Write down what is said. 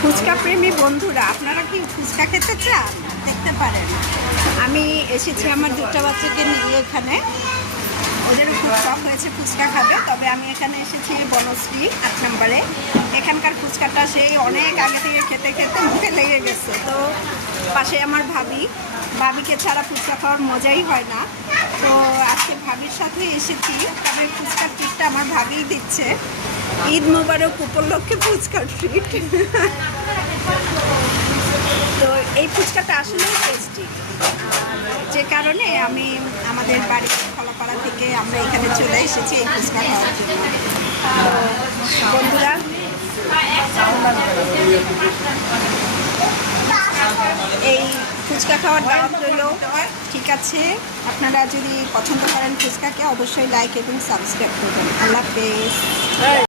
ফুচকা প্রেমী বন্ধুরা, আপনারা কি ফুচকা খেতে চান? দেখতে পারেন আমি এসেছি আমার দুটা বাচ্চাকে নিয়ে এখানে। ওদেরও খুব শখ হয়েছে ফুচকা খাবে, তবে আমি এখানে এসেছি বনশ্রী 8 নম্বরে। এখানকার ফুচকাটা সেই অনেক আগে থেকে খেতে খেতে মুখে লেগে গেছে। তো পাশে আমার ভাবিকে ছাড়া ফুচকা খাওয়ার মজাই হয় না। তো আজকে ভাবির সাথে এসেছি, তবে ফুচকার ট্রিটটা আমার ভাবিই দিচ্ছে। ঈদ মোবারক উপলক্ষে ফুচকার ট্রিট। তো এই ফুচকাটা আসলেই টেস্টি, যে কারণে আমি আমাদের বাড়ির খোলাপাড়া থেকে আমরা এখানে চলে এসেছি এই ফুচকা খাওয়ার জন্য। তো বন্ধুরা, এই ফুচকা খাওয়ার দাওয়াত রইল। ঠিক আছে, আপনারা যদি পছন্দ করেন ফুচকাকে, অবশ্যই লাইক এবং সাবস্ক্রাইব করবেন। আল্লাহ হাফেজ।